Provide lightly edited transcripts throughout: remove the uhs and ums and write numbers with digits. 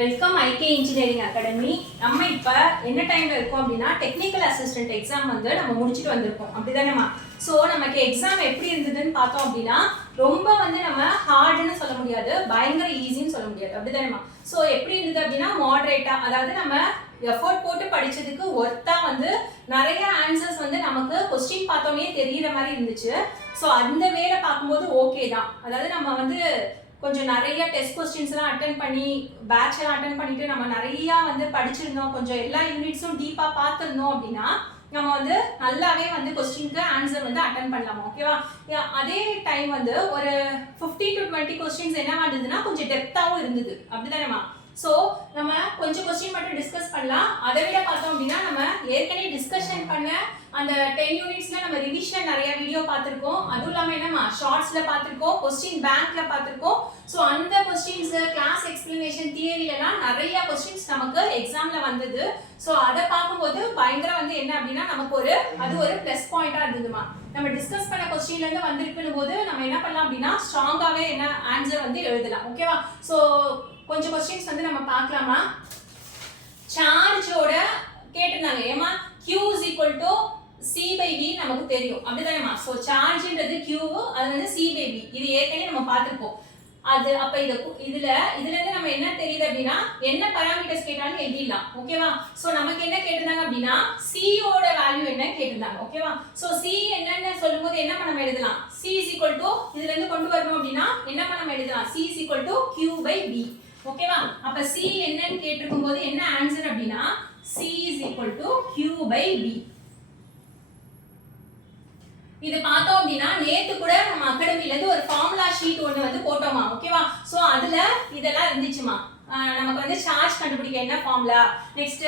Welcome ஐகே engineering academy. நம்ம இப்போ என்ன டைமில் இருக்கோம் அப்படின்னா டெக்னிக்கல் அசிஸ்டன்ட் எக்ஸாம் வந்து நம்ம முடிச்சுட்டு வந்திருக்கோம், அப்படிதானேம்மா? ஸோ நமக்கு எக்ஸாம் எப்படி இருந்ததுன்னு பார்த்தோம் அப்படின்னா ரொம்ப வந்து நம்ம ஹார்டுன்னு சொல்ல முடியாது, பயங்கர ஈஸின்னு சொல்ல முடியாது, அப்படிதானேம்மா? ஸோ எப்படி இருந்தது அப்படின்னா மாடரேட்டாக, அதாவது நம்ம எஃபோர்ட் போட்டு படித்ததுக்கு ஒர்த்தாக வந்து நிறைய ஆன்சர்ஸ் வந்து நமக்கு கொஸ்டின் பார்த்தோன்னே தெரிகிற மாதிரி இருந்துச்சு. ஸோ அந்த வேலை பார்க்கும்போது ஓகே தான். அதாவது நம்ம வந்து கொஞ்சம் நிறைய டெஸ்ட் கொஸ்டின்ஸ்லாம் அட்டன் பண்ணி பேட்ச்லாம் அட்டன் பண்ணிட்டு நம்ம நிறையா வந்து படிச்சிருந்தோம், கொஞ்சம் எல்லா யூனிட்ஸும் டீப்பாக பார்த்துருந்தோம் அப்படின்னா நம்ம வந்து நல்லாவே வந்து கொஸ்டினுக்கு ஆன்சர் வந்து அட்டன் பண்ணலாம், ஓகேவா? அதே டைம் வந்து ஒரு 15 to 20 கொஸ்டின்ஸ் என்ன ஆகுதுன்னா கொஞ்சம் டெப்த்தாகவும் இருந்தது, அப்படிதானேம்மா? ஸோ நம்ம கொஞ்சம் கொஸ்டின் மட்டும் டிஸ்கஸ் பண்ணலாம். அதை விட பார்த்தோம் அப்படின்னா நம்ம ஏற்கனவே டிஸ்கஷன் பண்ண அந்த 10 யூனிட்ஸ்ல நம்ம ரிவிஷன் நிறைய வீடியோ பார்த்துருக்கோம். அதுவும் இல்லாமல் என்னம்மா ஷார்ட்ஸ்ல பார்த்துருக்கோம், கொஸ்டின் பேங்க்ல பார்த்துருக்கோம். ஸோ அந்த கொஸ்டின்ஸ் கிளாஸ் எக்ஸ்பிளனேஷன் தியரியிலலாம் நிறைய கொஸ்டின்ஸ் நமக்கு எக்ஸாம்ல வந்தது. ஸோ அதை பார்க்கும்போது பயங்கர வந்து என்ன அப்படின்னா நமக்கு அது ஒரு ப்ளஸ் பாயிண்டா இருந்ததுமா. நம்ம டிஸ்கஸ் பண்ண கொஸ்டின்ல இருந்து வந்திருக்கும் போது நம்ம என்ன பண்ணலாம் அப்படின்னா ஸ்ட்ராங்காவே என்ன ஆன்சர் வந்து எழுதலாம், ஓகேவா? ஸோ கொஞ்சம் கொஸ்டின்ஸ் வந்து நம்ம பார்க்கலாமா? சார்ஜோட கேட்டிருந்தாங்க, ஏமா Q is equal to C by V நமக்கு தெரியும், அப்படிதானேமா? ஸோ சார்ஜ்ன்றது Q, அது வந்து C by V, இது ஏற்கனவே நம்ம பார்த்துருப்போம். அது அப்போ இதுலேருந்து நம்ம என்ன தெரியுது அப்படின்னா என்ன பராமீட்டர்ஸ் கேட்டாலும் எழுதிடலாம், ஓகேவா? ஸோ நமக்கு என்ன கேட்டிருந்தாங்க அப்படின்னா சியோட வேல்யூ என்ன கேட்டிருந்தாங்க, ஓகேவா? ஸோ சி என்னன்னு சொல்லும்போது என்ன நம்ம எழுதலாம்? C is equal to இதுலேருந்து கொண்டு வரணும் அப்படின்னா என்ன நம்ம எழுதலாம்? C is equal to Q by V, ஓகேவா? அப்ப C என்னன்னு கேட்டிருக்கும் போது என்ன ஆன்சர் அப்படின்னா C is equal to Q by V. இது பார்த்தோம் அப்படின்னா நேத்து கூட நம்ம அகாடமில இருந்து ஒரு ஃபார்முலா ஷீட் ஒன்னு வந்து போட்டோமா, ஓகேவா? சோ அதுல இதெல்லாம் இருந்துச்சுமா. நமக்கு வந்து சார்ஜ் கண்டுபிடிக்க என்ன formula, next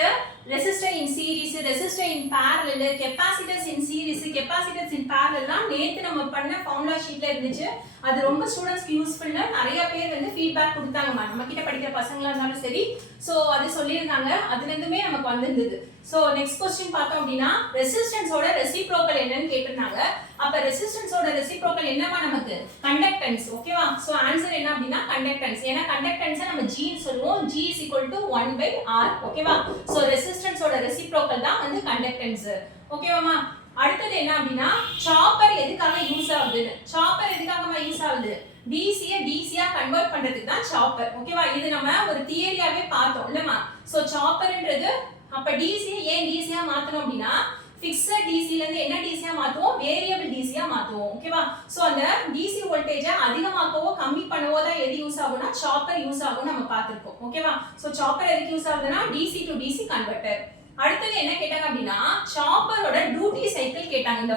resistor in series, resistor in parallel, capacitors in series, capacitors in parallelலாம் நேத்து நம்ம பண்ண ஃபார்முலா ஷீட்ல இருந்துச்சு. அது ரொம்ப ஸ்டூடண்ட்ஸ்க்கு யூஸ்ஃபுல்னா நிறைய பேர் வந்து ஃபீட்பேக் கொடுத்தாங்கம்மா, நம்ம கிட்ட படிக்கிற பசங்களா இருந்தாலும் சரி. ஸோ அது சொல்லியிருந்தாங்க, அதுல இருந்துமே நமக்கு வந்திருந்தது. ஸோ நெக்ஸ்ட் கொஸ்டின் பார்த்தோம் அப்படின்னா ரெசிஸ்டன்ஸோட ரெசிப்ரோக்கல் என்னன்னு கேட்டிருந்தாங்க. அப்ப ரெசிஸ்டன்ஸோட ரெசிப்ரோக்கல் என்னமா நமக்கு? கண்டக்டன்ஸ், ஓகேவா? ஸோ ஆன்சர் என்ன அப்படின்னா கண்டக்டன்ஸ். ஏன்னா கண்டக்டன்ஸை நம்ம G சொல்லுவோம், G is equal to 1 by R, ஓகேவா? ஸோ ரெசிஸ்டன்ஸோட ரெசிப்ரோக்கல் தான் வந்து கண்டக்டன்ஸ், ஓகேவாமா? அடுத்தது என்ன அப்படின்னா சாப்பர் எதுக்காக யூஸ் ஆகுது? சாப்பர் எதுக்காக யூஸ் ஆகுது? டிசியா கன்வெர்ட் பண்றதுக்கு தான் சாப்பர், ஓகேவா? இது நம்ம ஒரு தியரியாவே பார்த்தோம் இல்லம்மா. சோ சாப்பர்ன்றது அப்ப டிசியை ஏன் டிசியா மாத்தணும் அப்படின்னா ஃபிக்ஸட் டிசில இருந்து என்ன டிசியா மாத்துவோம்? வேரியபிள் டிசியா மாத்துவோம், ஓகேவா? சோ அந்த டிசி வோல்டேஜை அதிகமாக்கவோ கம்மி பண்ணவோ தான் எது யூஸ் ஆகும்னா சாப்பர் யூஸ் ஆகும் நம்ம பார்த்திருக்கோம், ஓகேவா? சோ சாப்பர் எதுக்கு யூஸ் ஆகுதுன்னா டிசி டு டிசி கன்வெர்ட்டர். அடுத்தது என்ன கேட்டாங்க அப்படின்னா சாப்பரோட டியூட்டி சைக்கிள் கேட்டாங்க. இந்த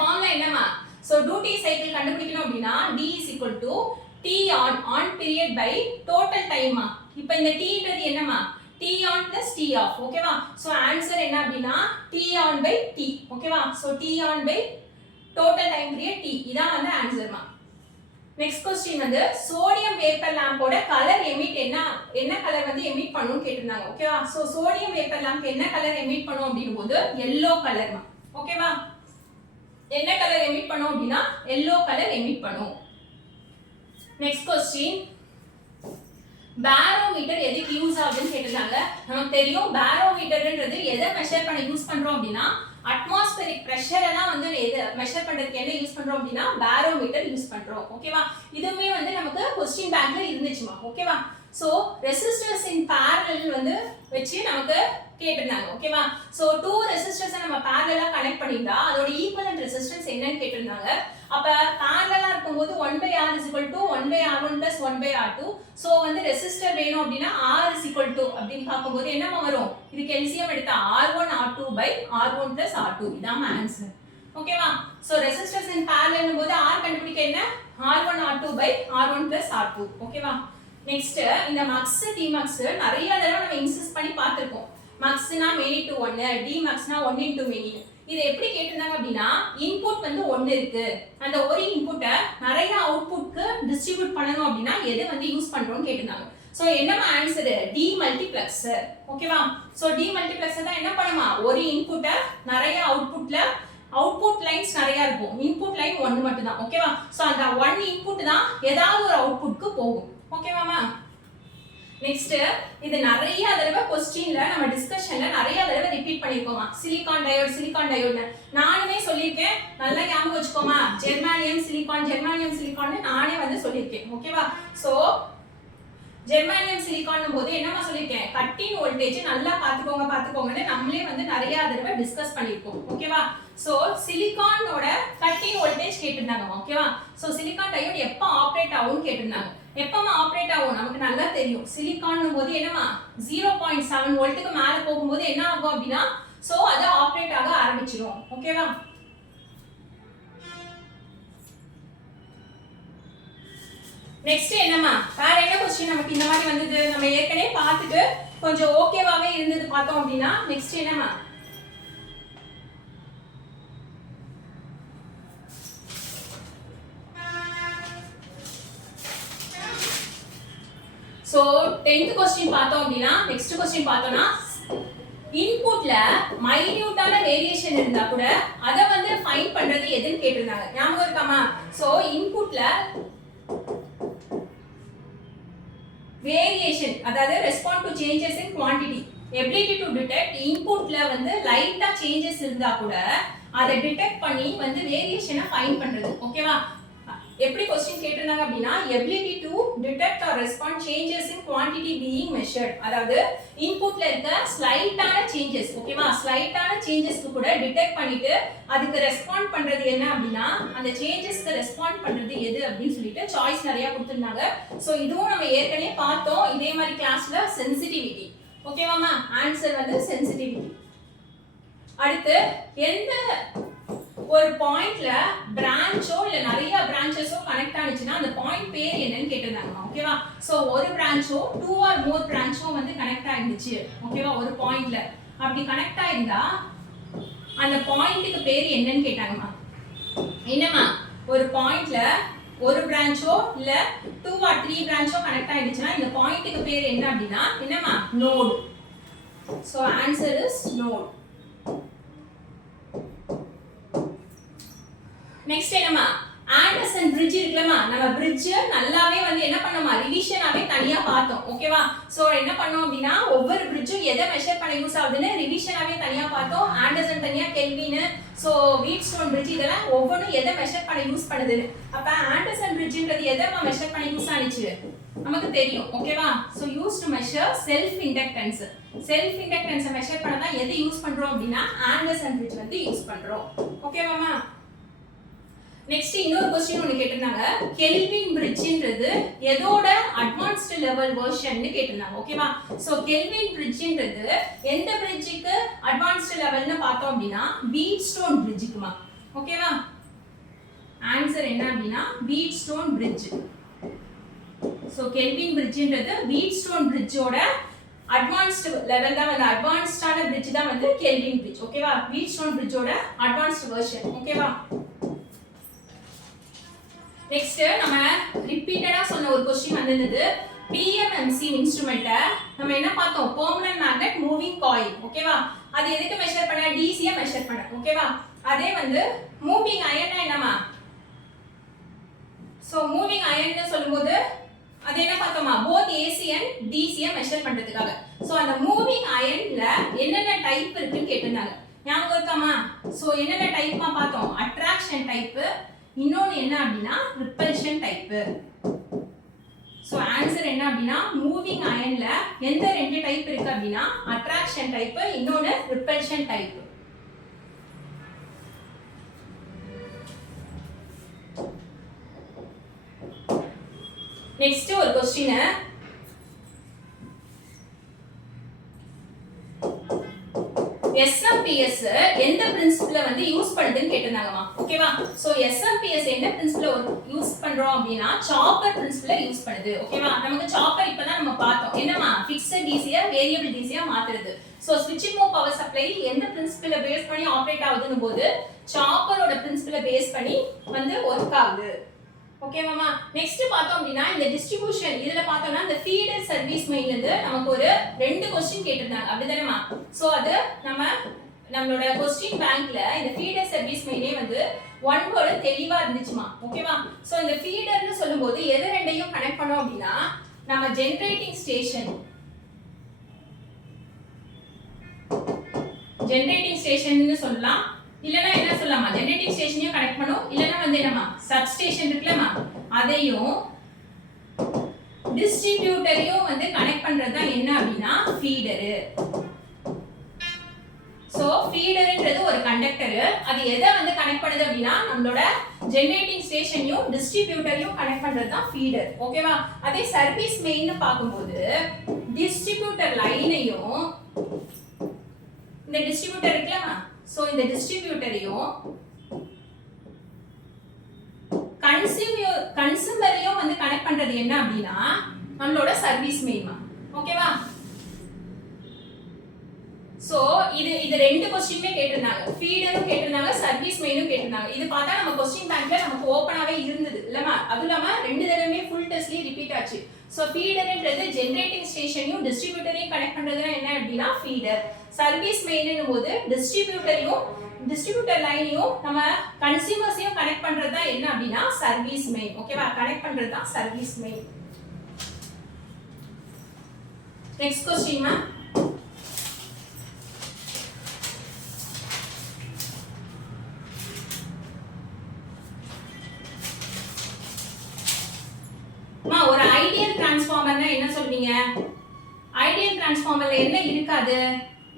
ஃபார்முலா என்னமா? சோ டியூட்டி சைக்கிள் கண்டுபிடிக்கணும் அப்படின்னா D is equal to T on period by total time. இப்போ இந்த Tன்றது என்னமா? T on plus T off, ஓகேவா? சோ ஆன்சர் என்ன அப்படின்னா T on by T, ஓகேவா? So T on by total time period T, இதான் வந்து ஆன்சர்மா. நெக்ஸ்ட் क्वेश्चन வந்து சோடியம் வேப்பர் லாம்போட கலர் எமிட் என்ன கலர் வந்து எமிட் பண்ணும் கேட்டிருந்தாங்க, ஓகேவா? சோ சோடியம் வேப்பர் லாம்ப் என்ன கலர் எமிட் பண்ணும் அப்படிங்கும்போது yellow கலர்மா, ஓகேவா? என்ன கலர் எமிட் பண்ணும் அப்படின்னா yellow கலர் எமிட் பண்ணும். நெக்ஸ்ட் क्वेश्चन பாரோமீட்டர் எதுக்கு யூஸ் ஆகுதுன்னு கேட்டிருந்தாங்க. நமக்கு தெரியும் பாரோமீட்டர்ன்றது எதை மெஷர் பண்ண யூஸ் பண்றோம் அப்படின்னா அட்மாஸ்பரிக் பிரஷர் எல்லாம் வந்து எதை மெஷர் பண்றதுக்கு என்ன யூஸ் பண்றோம் அப்படின்னா பாரோமீட்டர் யூஸ் பண்றோம், ஓகேவா? இதுவுமே வந்து நமக்கு क्वेश्चन பேங்க்ல இருந்துச்சுமா, ஓகேவா? சோ ரெசிஸ்டர்ஸ் இன் parallel வந்து வெச்சு நமக்கு கேட்டிருந்தாங்க, ஓகேவா? சோ 2 ரெசிஸ்டர்ஸை நம்ம parallel-ஆ கனெக்ட் பண்ணிட்டா அதோட ஈக்குவலன்ட் ரெசிஸ்டன்ஸ் என்னன்னு கேட்டிருந்தாங்க. அப்ப parallel-ஆ இருக்கும்போது 1/R is equal to 1/R1 plus 1/R2. So வந்து ரெசிஸ்டர் வேணும் அப்படின்னா R is equal to அப்படின்னு பார்க்கும்போது என்னமா வரும்? இதுக்கு எல்சிஎம் எடுத்தா R1 R2 by R1 plus R2, இதான் ஆன்சர், ஓகேவா? சோ ரெசிஸ்டர்ஸ் இன் parallel போது R கண்டுபிடிக்க என்ன? R1 R2 by R1 plus R2, ஓகேவா? நெக்ஸ்ட் இந்த மக்ஸ் டிமக்ஸ் நிறைய தடவை நம்ம இன்சிஸ்ட் பண்ணி பார்த்திருக்கோம். மக்ஸ்னா many to 1, டிமக்ஸ்னா 1 into many. இது எப்படி கேட்டிருந்தாங்க அப்படின்னா இன்புட் வந்து 1 இருக்கு, அந்த ஒரு இன்புட்டை நிறைய அவுட்புட்க்கு டிஸ்ட்ரிபியூட் பண்ணணும் அப்படின்னா எது வந்து யூஸ் பண்றோம்னு கேட்டிருந்தாங்க. சோ என்னமா ஆன்சர்? டி மல்டிப்ளெக்சர், ஓகேவா? சோ டி மல்டிப்ளெக்சர் தான் என்ன பண்ணுமா ஒரு இன்புட்டை நிறைய அவுட்புட் லைன்ஸ் நிறைய இருக்கும், இன்புட் லைன் 1 மட்டும் தான், ஓகேவா? சோ அந்த 1 இன்புட் தான் ஏதாவது ஒரு அவுட்புட்க்கு போகும், ஓகேவாமா? நெக்ஸ்ட் இது நிறைய தடவை क्वेश्चनல நம்ம டிஸ்கஷன்ல நிறைய தடவை ரிப்பீட் பண்ணிருக்கோமா சிலிகான் டயோடு நானுமே சொல்லிருக்கேன் நல்லா ஞாபகம் வச்சுக்கோமா ஜெர்மானியம் சிலிகான் நானே வந்து சொல்லிருக்கேன் ஓகேவா சோ ஜெர்மானியம் சிலிகான் போது என்னமா சொல்லிருக்கேன் கட்டிங் வோல்டேஜ் நல்லா பாத்துக்கோங்கன்னு நம்மளே வந்து நிறைய தடவை டிஸ்கஸ் பண்ணிருக்கோம் ஓகேவா சோ சிலிகானோட கட்டிங் வோல்டேஜ் கேட்டிருந்தாங்க ஓகேவா சோ சிலிகான் டயோடு எப்ப ஆபரேட் ஆகும்னு கேட்டிருந்தாங்க எப்பமா ஆபரேட் ஆகும் நமக்கு நல்லா தெரியும் சிலிகான் போது என்னமா 0.7 வோல்ட்டுக்கு மேல போகும்போது என்ன ஆகும் அப்படினா சோ அது ஆபரேட் ஆக ஆரம்பிச்சிரும் ஓகேவா நெக்ஸ்ட் என்னமா வேற என்ன क्वेश्चन நமக்கு இந்த மாதிரி வந்தது நம்ம ஏற்கனவே பார்த்துட்டு கொஞ்சம் ஓகேவாவே இருந்தது பார்த்தோம் அப்படினா நெக்ஸ்ட் என்னமா சோ 10th क्वेश्चन பார்த்தோம் அப்படினா நெக்ஸ்ட் क्वेश्चन பார்த்தோம்னா இன்புட்ல மைன்யூட்டான வேரியேஷன் இருந்தா கூட அத வந்து ஃபைண்ட் பண்றது எதுன்னு கேட்டிருந்தாங்க ஞாபகம் இருக்காமா சோ இன்புட்ல வேரியேஷன் அதாவது respond to changes in quantity ability to detect இன்புட்ல வந்து லைட்டா சேஞ்சஸ் இருந்தா கூட அதை டிடெக்ட் பண்ணி வந்து வேரியேஷனை ஃபைண்ட் பண்றது ஓகேவா எப்படி क्वेश्चन கேட்டிருந்தாங்க அப்படினா ability to detect or respond changes in quantity being measured அதாவது இன்புட்ல இருக்க ஸ்லைட்டான சேஞ்சஸ் ஓகேவா ஸ்லைட்டான சேஞ்சஸ்க்கு கூட டிடெக்ட் பண்ணிட்டு அதுக்கு ரெஸ்பாண்ட் பண்றது என்ன அப்படினா அந்த சேஞ்சஸ்க்கு ரெஸ்பாண்ட் பண்றது எது அப்படினு சொல்லிட்டு சாய்ஸ் நிறைய கொடுத்திருந்தாங்க சோ இதுவும் நம்ம ஏற்கனவே பார்த்தோம் இதே மாதிரி கிளாஸ்ல சென்சிட்டிவிட்டி ஓகேவாமா ஆன்சர் வந்து சென்சிட்டிவிட்டி அடுத்து எந்த ஒரு பாயிண்ட்ல பிரான்ச்சோ இல்ல நிறைய பிரான்ச்சஸோ கனெக்ட் ஆனிச்சுனா அந்த பாயிண்ட் பேர் என்னன்னு கேட்டிருந்தாங்க ஓகேவா சோ ஒரு பிரான்ச்சோ 2 ஆர் மோர் பிரான்ச்சோ வந்து கனெக்ட் ஆயிருந்துச்சு ஓகேவா ஒரு பாயிண்ட்ல அப்படி கனெக்ட் ஆயிருந்தா அந்த பாயிண்ட்க்கு பேர் என்னன்னு கேட்டாங்கமா என்னமா ஒரு பாயிண்ட்ல ஒரு பிரான்ச்சோ இல்ல 2 ஆர் 3 பிரான்ச்சோ கனெக்ட் ஆயிருச்சுனா இந்த பாயிண்ட்க்கு பேர் என்ன அப்படினா என்னமா note so answer is note next என்னமா ஆண்டர்சன் பிரிட்ஜ் இருக்குலமா நம்ம பிரிட்ஜ் நல்லாவே வந்து என்ன பண்ணோமா ரிவிஷனாவே தனியா பார்த்தோம் ஓகேவா சோ என்ன பண்ணோம் அப்படினா ஒவ்வொரு பிரிட்ஜும் எதை மெஷர் பண்ண யூஸ் ஆகுதுன்னு ரிவிஷனாவே தனியா பார்த்தோம் ஆண்டர்சன் தனியா கெல்வின் சோ வீட்ஸ்டோன் பிரிட்ஜ் இதெல்லாம் ஒவ்வொன்றும் எதை மெஷர் பண்ண யூஸ் பண்ணுது அப்ப ஆண்டர்சன் பிரிட்ஜ்ன்றது எதை மெஷர் பண்ண யூஸ் ஆனிச்சு நமக்கு தெரியும் ஓகேவா so use to measure self inductance measure பண்ண தான் எதை யூஸ் பண்றோம் அப்படினா ஆண்டர்சன் பிரிட்ஜ் வந்து யூஸ் பண்றோம் ஓகேவாமா நெக்ஸ்ட் இன்னொரு क्वेश्चन ஒன்னு கேட்டிருந்தாங்க கெல்வின் பிரிட்ஜ்ன்றது எதோட அட்வான்ஸ்ட் லெவல் வெர்ஷன்னு கேட்டிருந்தாங்க ஓகேவா சோ கெல்வின் பிரிட்ஜ்ன்றது எந்த பிரிட்ஜுக்கு அட்வான்ஸ்ட் லெவல்னு பார்த்தோம் அப்படினா வீட்ஸ்டோன் பிரிட்ஜுக்குமா ஓகேவா ஆன்சர் என்ன அப்படினா வீட்ஸ்டோன் பிரிட்ஜ் சோ கெல்வின் பிரிட்ஜ்ன்றது வீட்ஸ்டோன் பிரிட்ஜோட அட்வான்ஸ்ட் லெவல் தான் வந்து அட்வான்ஸ்டான பிரிட்ஜ் தான் வந்து கெல்வின் பிரிட்ஜ் ஓகேவா வீட்ஸ்டோன் பிரிட்ஜோட அட்வான்ஸ்ட் வெர்ஷன் ஓகேவா நெக்ஸ்ட் நம்ம ரிப்பீட்டடா சொன்ன ஒரு क्वेश्चन வந்தது PMMC இன்ஸ்ட்ருமென்ட்ட நம்ம என்ன பார்த்தோம் பெர்மனன்ட் மேக்னெட் மூவிங் காயில் ஓகேவா அது எதுக்கு மெஷர் பண்ண DC ய மெஷர் பண்ண ஓகேவா அதே வந்து மூவிங் அயர்னா என்னமா சோ மூவிங் அயர்ன்னு சொல்லும்போது அது என்ன பார்த்தோமா both AC and DC ய மெஷர் பண்றதுக்காக சோ அந்த மூவிங் அயர்ன்ல என்னென்ன டைப் இருக்குன்னு கேட்டிருந்தாங்க ஞாபகம் இருக்காமா சோ என்னென்ன டைப்மா பார்த்தோம் அட்ராக்ஷன் டைப் இன்னொன்னு என்ன அப்படினா ரிப்பல்ஷன் டைப் சோ ஆன்சர் என்ன அப்படினா மூவிங் அயர்ன்ல எந்த ரெண்டு டைப் இருக்கு அப்படினா அட்ராக்ஷன் டைப் இன்னொன்னு ரிப்பல்ஷன் டைப் நெக்ஸ்ட் ஒரு क्वेश्चन SMPS எந்த பிரின்சிபிள வந்து யூஸ் பண்ணுதுன்னு கேட்டிருந்தாங்கமா ஓகேவா சோ SMPS என்ன பிரின்சிபிள யூஸ் பண்றோம் அப்படினா சாப்பர் பிரின்சிபிள யூஸ் பண்ணுது ஓகேவா நமக்கு சாப்பர் இப்பதான் நம்ம பார்த்தோம் என்னமா ஃபிக்ஸ்ட் DC ய வேரியபிள் DC யா மாத்துறது சோ ஸ்விட்சிங் மோட் பவர் சப்ளை எந்த பிரின்சிபிள பேஸ் பண்ணி ஆபரேட் ஆகுதுன்னு போது சாப்பரோட பிரின்சிபிள பேஸ் பண்ணி வந்து வொர்க் ஆகுது ஓகேவாமா நெக்ஸ்ட் பார்த்தோம் அப்படினா இந்த டிஸ்ட்ரிபியூஷன் இதுல பார்த்தோம்னா இந்த ஃபீடர் சர்வீஸ் மெயின்ல இருந்து நமக்கு ஒரு ரெண்டு क्वेश्चन கேட்டிருந்தாங்க அப்படிதானேமா சோ அது நம்மளோட क्वेश्चन பேங்க்ல இந்த ஃபீடர் சர்வீஸ் மெயினே வந்து ஒன் வேர்ட் தெளிவா இருந்துச்சுமா ஓகேவா சோ இந்த ஃபீடர்னு சொல்லும்போது எது ரெண்டையும் கனெக்ட் பண்ணோம் அப்படினா நம்ம ஜெனரேட்டிங் ஸ்டேஷன் சொல்லலாம், இல்லனா என்ன சொல்லலாமா, ஜெனரேட்டிங் ஸ்டேஷனையும் கனெக்ட் பண்ணும், இல்லனா வந்து என்னமா சப்ஸ்டேஷன் இருக்குல்லமா அதையும் டிஸ்ட்ரிபியூட்டரையும் வந்து கனெக்ட் பண்றது தான் என்ன அப்படின்னா ஃபீடர். சோ ஃபீடர்ன்றது ஒரு கண்டக்டர், அது எதை வந்து கனெக்ட் பண்ணுது அப்படின்னா நம்மளோட ஜெனரேட்டிங் ஸ்டேஷனையும் டிஸ்ட்ரிபியூட்டரையும் கனெக்ட் பண்றது தான் ஃபீடர். ஓகேவா? அதே சர்வீஸ் மெயின்னு பார்க்கும்போது டிஸ்ட்ரிபியூட்டர் லைனையும் இந்த டிஸ்ட்ரிபியூட்டர் இருக்குல்ல, சோ இந்த டிஸ்ட்ரிபியூட்டரையும் கன்சூமரையும் வந்து கனெக்ட் பண்றது என்ன அப்படின்னா நம்மளோட சர்வீஸ் மெயின். ஓகேவா? சோ இது ரெண்டு क्वेश्चनமே கேட்டிருந்தாங்க, ஃபீடரும் கேட்டிருந்தாங்க, சர்வீஸ் மெயினும் கேட்டிருந்தாங்க. இது பார்த்தா நம்ம क्वेश्चन பேங்க்ல நமக்கு ஓபனாவே இருந்தது இல்லமா, அது இல்லாம ரெண்டு தடவையுமே ஃபுல் டெஸ்ட்லயே ரிப்பீட் ஆச்சு. சோ ஃபீடர்ன்றது ஜெனரேட்டிங் ஸ்டேஷனையும் டிஸ்ட்ரிபியூட்டரையும் கனெக்ட் பண்றதுனா என்ன அப்படின்னா ஃபீடர். சர்வீஸ் மெயின்னும் போது டிஸ்ட்ரிபியூட்டர் லைனையும் நம்ம கன்சியூமர்ஸையும் கனெக்ட் பண்றது தான் என்ன அப்படின்னா சர்வீஸ் மெயின். ஓகேவா? கனெக்ட் பண்றது தான் சர்வீஸ் மெயின். நெக்ஸ்ட் क्वेश्चन மா, ஒரு ஐடியல் டிரான்ஸ்ஃபார்மர்னா என்ன சொல்வீங்க? ஐடியல் டிரான்ஸ்ஃபார்மர்ல என்ன இருக்காது?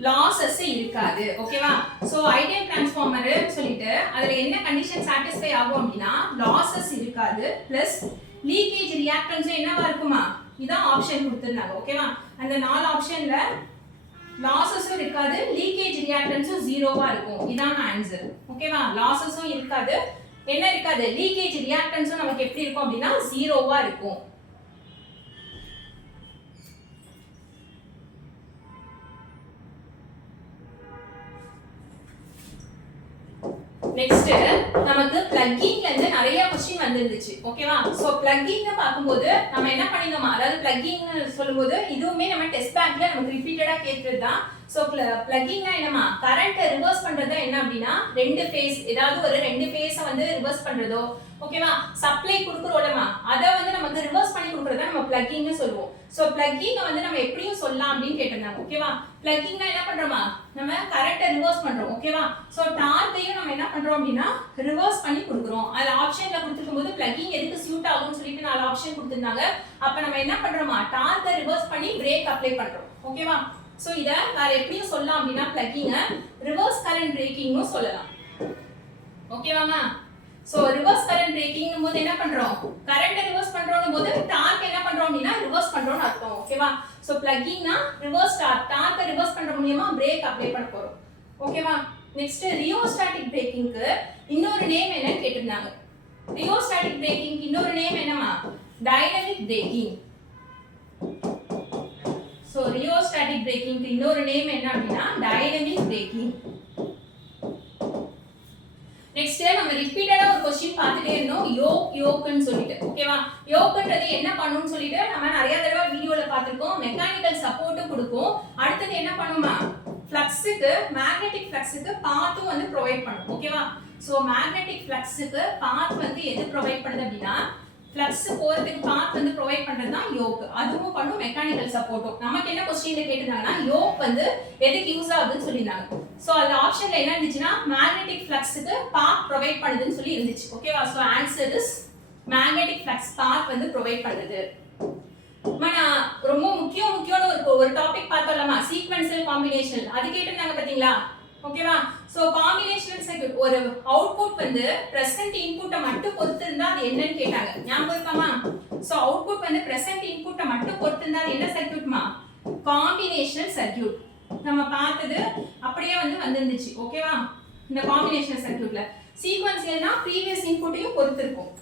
லாசஸ் இருக்காது. ஓகேவா? சோ ஐடியல் டிரான்ஸ்ஃபார்மர் சொல்லிட்டு அதுல என்ன கண்டிஷன் சாட்டிஸ்ஃபை ஆகும் அப்படினா லாசஸ் இருக்காது, பிளஸ் லீக்கேஜ் ரியாக்டன்ஸ் என்னவா இருக்குமா, இதான் ஆப்ஷன் கொடுத்திருந்தாங்க. ஓகேவா? அந்த நாலு ஆப்ஷன்ல லாசஸும் இருக்காது, லீக்கேஜ் ரியாக்டன்ஸும் ஜீரோவா இருக்கும். இதான் ஆன்சர். ஓகேவா? லாசஸும் இருக்காது, என்ன இருக்காது, லீக்கேஜ் ரியாக்டன்ஸும் நமக்கு எப்படி இருக்கும் அப்படினா ஜீரோவா இருக்கும். நெக்ஸ்ட் நமக்கு பிளக்கிங்ல இருந்து நிறைய क्वेश्चन வந்திருந்துச்சு. ஓகேவா? சோ பிளக்கிங்னு பாக்கும்போது நம்ம என்ன பண்ணினோமா, அதாவது பிளக்கிங்னு சொல்லும்போது இதுவுமே நம்ம டெஸ்ட் பேங்க்ல நமக்கு ரிப்பீட்டடா கேக்குறது தான். சோ பிளக்கிங்னா என்னமா, கரண்ட் ரிவர்ஸ் பண்றது என்ன அப்படினா ரெண்டு ஃபேஸ், ஏதாவது ஒரு ரெண்டு ஃபேஸ வந்து ரிவர்ஸ் பண்றதோ, ஓகேவா, சப்ளை கொடுக்கறோம்லமா அத வந்து நமக்கு ரிவர்ஸ் பண்ணி கொடுக்கறத நம்ம பிளக்கிங்னு சொல்லுவோம். சோ பிளக்கிங்க வந்து நம்ம எப்படியும் சொல்லலாம் அப்படினு கேட்டிருந்தாங்க. ஓகேவா? பிளக்கிங்னா என்ன பண்றோமா, நம்ம கரண்ட்டை ரிவர்ஸ் பண்றோம். ஓகேவா? சோ டார்க்கையும் நம்ம என்ன பண்றோம் அப்படினா ரிவர்ஸ் பண்ணி கொடுக்கிறோம். அது ஆப்ஷன்ல கொடுத்திருக்கும்போது பிளக்கிங் எதுக்கு சூட் ஆகும்னு சொல்லிட்டு நாலு ஆப்ஷன் கொடுத்திருந்தாங்க. அப்ப நம்ம என்ன பண்றோமா, டார்க்கை ரிவர்ஸ் பண்ணி பிரேக் அப்ளை பண்றோம். ஓகேவா? சோ இத வேற எப்படியும் சொல்லலாம் அப்படினா பிளக்கிங்க ரிவர்ஸ் கரண்ட் பிரேக்கிங்னு சொல்லலாம். ஓகேவாமா? சோ ரிவர்ஸ் கரண்ட் பிரேக்கிங்னும் போது என்ன பண்றோம், கரண்ட் ரிவர்ஸ் பண்றோம்னும் போது டார்க் என்ன பண்றோம் அப்படினா ரிவர்ஸ் பண்றோம்னு அர்த்தம். ஓகேவா? சோ பிளக்கிங்னா ரிவர்ஸ் டார்க்கை ரிவர்ஸ் பண்ற மூலமா பிரேக் அப்ளை பண்ண போறோம். ஓகேவா? நெக்ஸ்ட் ரியோஸ்டாட்டிக் பிரேக்கிங்க்கு இன்னொரு நேம் என்னன்னு கேட்டிருந்தாங்க. ரியோஸ்டாட்டிக் பிரேக்கிங்க்கு இன்னொரு நேம் என்னமா, டைனமிக் பிரேக்கிங். சோ ரியோஸ்டாட்டிக் பிரேக்கிங்க்கு இன்னொரு நேம் என்ன அப்படினா டைனமிக் பிரேக்கிங். நெக்ஸ்ட் நம்ம ரிப்பீட்டடா ஒரு क्वेश्चन பார்த்துட்டே இருந்தோம், யோக்னு சொல்லிட்டு. ஓகேவா? யோக்ன்றது என்ன பண்ணும்னு சொல்லிட்டு நம்ம நிறைய தடவை வீடியோல பார்த்திருக்கோம். மெக்கானிக்கல் சப்போர்ட்டும் கொடுக்கும். அடுத்து என்ன பண்ணுமா, ஃப்ளக்ஸ்க்கு, மேக்னெட்டிக் ஃப்ளக்ஸ்க்கு பாத்தும் வந்து ப்ரொவைட் பண்ணும். ஓகேவா? சோ மேக்னெட்டிக் ஃப்ளக்ஸ்க்கு பாத் வந்து எது ப்ரொவைட் பண்ணுது அப்படினா, ஃப்ளக்ஸ் போறதுக்கு பாத் வந்து ப்ரொவைட் பண்றது தான் யோக். அதுவும் பண்ணும், மெக்கானிக்கல் சப்போர்ட்டும். நமக்கு என்ன क्वेश्चनல கேட்டிருந்தாங்கன்னா யோக் வந்து எதுக்கு யூஸ் ஆகுதுன்னு சொல்லிருந்தாங்க. சோ அந்த ஆப்ஷன்ல என்ன இருந்துச்சுனா மேக்னெட்டிக் ஃப்ளக்ஸ்க்கு பாத் ப்ரொவைட் பண்ணுதுன்னு சொல்லி இருந்துச்சு. ஓகேவா? So answer is magnetic flux path வந்து ப்ரொவைட் பண்ணுது. நான் ரொம்ப முக்கியமான ஒரு டாபிக் பார்த்தோம்லமா, சீக்வென்ஷியல் காம்பினேஷன். அது கேட்டிருந்தாங்க பாத்தீங்களா? ஓகேவா? சோ காம்பினேஷனல் சர்க்யூட், ஒரு அவுட்புட் வந்து பிரசன்ட் இன்புட்டை மட்டும் பொறுத்து இருந்தா அது என்னன்னு கேட்டாங்க. ஞாபகம் இருக்காமா? சோ அவுட்புட் வந்து பிரசன்ட் இன்புட்டை மட்டும் பொறுத்து இருந்தா அது என்ன சர்க்யூட்மா, காம்பினேஷனல் சர்க்யூட். நம்ம பார்த்தது அப்படியே வந்து வந்திருந்துச்சு. ஓகேவா? இந்த காம்பினேஷனல் சர்க்யூட்ல சீக்வென்ஷியல்னா ப்ரீவியஸ் இன்புட்டையும் பொறுத்து இருக்கும்.